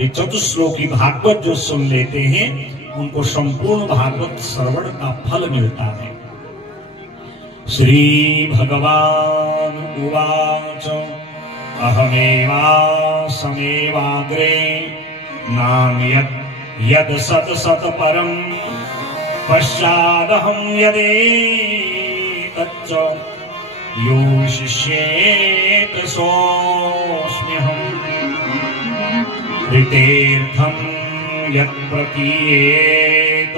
ये चतुश्लोकी भागवत जो सुन लेते हैं उनको संपूर्ण भागवत श्रवण का फल मिलता है। श्री भगवान उवाच अहमेवासमेवाग्रे नान्यत् यद सत सत परम पश्चादहं यदेतच्च यो शिष्येत सोऽस्म्यहम् ऋतेर्थं यत् प्रतीयेत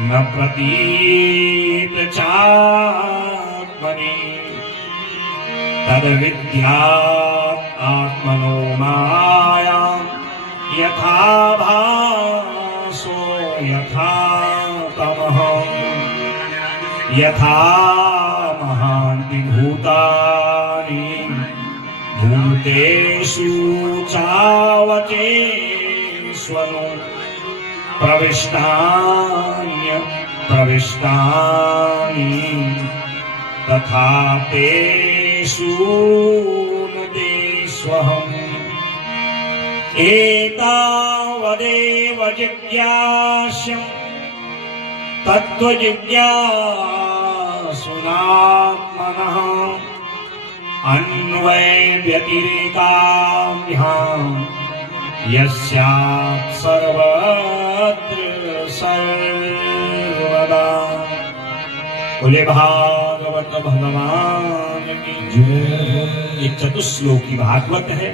न प्रतीत चात्मनि तद्विद्यात् आत्मनो माया यथा भासो यथा तमः यथा महान्ति भूतानि भूतेषु चावचेष्वनु प्रविष्टानि तथा तेषु न देष्वहम् एतावदेव जिज्ञास्यम् तत्त्वजिज्ञासुनात्मनः अन्वयव्यतिरेकाभ्याम् यस्यात् सर्वत्र सर्वदा। बोले भागवत भगवान की जय। ये चतुश्लोकी भागवत है।